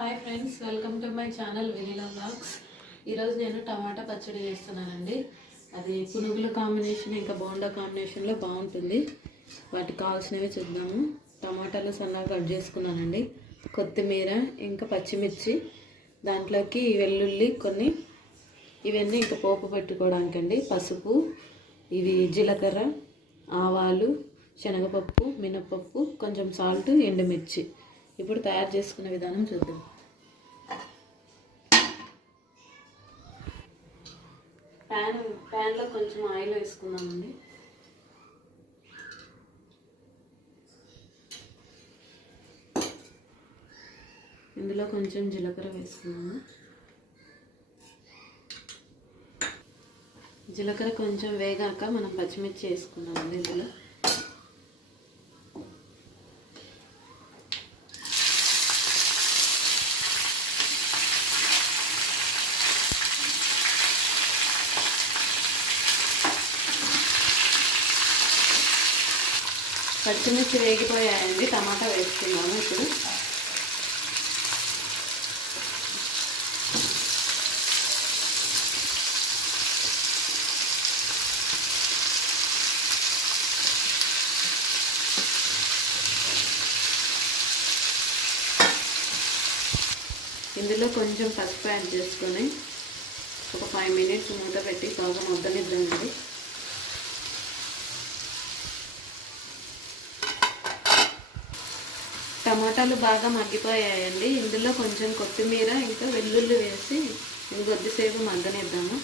Hi friends welcome to my channel vanilla blogs ఈరోజు నేను టమాటా పచ్చడి చేస్తున్నానండి. అది పునుగుల కాంబినేషన్ ఇంకా బోండా కాంబినేషన్లో బాగుంటుంది. వాటికి కావాల్సినవి చూద్దాము. టమాటాలు సన్నగా కట్ చేసుకున్నానండి. కొత్తిమీర ఇంకా పచ్చిమిర్చి దాంట్లోకి వెల్లుల్లి కొన్ని ఇవన్నీ ఇంకా పోపు పెట్టుకోవడానికండి. పసుపు ఇవి జీలకర్ర ఆవాలు శనగపప్పు మినపప్పు కొంచెం సాల్ట్ ఎండుమిర్చి. ఇప్పుడు తయారు చేసుకునే విధానం చూద్దాం. ప్యాన్ ప్యాన్లో కొంచెం ఆయిల్ వేసుకుందామండి. ఇందులో కొంచెం జీలకర్ర వేసుకున్నాము జీలకర్ర కొంచెం వేగాక మనం పచ్చిమిర్చి వేసుకున్నామండి ఇందులో. పచ్చిమిర్చి వేగిపోయాయండి టమాటా వేస్తున్నాము ఇప్పుడు. ఇందులో కొంచెం పసుపు యాడ్ చేసుకొని ఒక ఫైవ్ మినిట్స్ మూత పెట్టి బాగా ముద్దనిద్దామండి టమాటాలు బాగా మగ్గిపోయాయండి. ఇందులో కొంచెం కొత్తిమీర ఇంకా వెల్లుల్లి వేసి ఇంకొద్దిసేపు మగ్గనిద్దాము.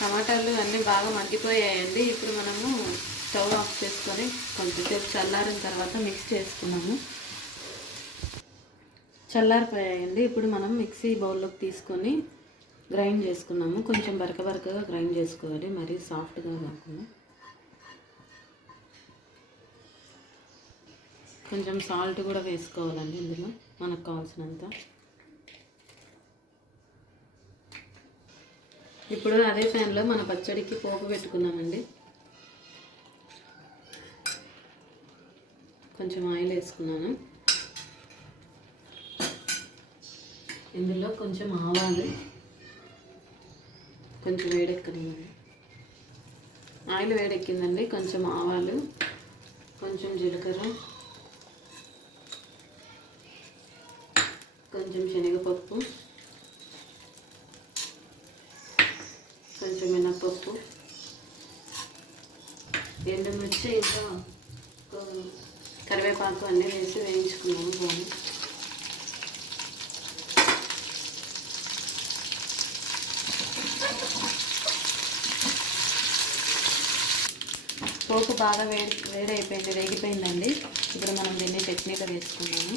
టమాటాలు అన్నీ బాగా మగ్గిపోయాయండి. ఇప్పుడు మనము స్టవ్ ఆఫ్ చేసుకొని కొంచెంసేపు చల్లారిన తర్వాత మిక్స్ చేసుకున్నాము. చల్లారిపోయాయండి. ఇప్పుడు మనం మిక్సీ బౌల్లోకి తీసుకొని గ్రైండ్ చేసుకున్నాము. కొంచెం బరక బరకగా గ్రైండ్ చేసుకోవాలి. మరీ సాఫ్ట్గా కాకుండా. కొంచెం సాల్ట్ కూడా వేసుకోవాలండి ఇందులో. మనకు కావాల్సినంత. ఇప్పుడు అదే ప్యాన్లో మన పచ్చడికి పోపు పెట్టుకున్నామండి. కొంచెం ఆయిల్ వేసుకున్నాను. ఇందులో కొంచెం ఆవాలు కొంచెం వేడెక్కనివ్వండి. ఆయిల్ వేడెక్కిందండి కొంచెం ఆవాలు కొంచెం జీలకర్ర కొంచెం శనగపప్పు కొంచెం మినప్పప్పు. ఎండుమిర్చి ఇంకా కరివేపాకు అన్నీ వేసి వేయించుకున్నాము బాగుంది పోపు బాగా వేడి వేడైపోయింది వేగిపోయిందండి. ఇప్పుడు మనం దీన్ని చట్నీలో వేసుకున్నాము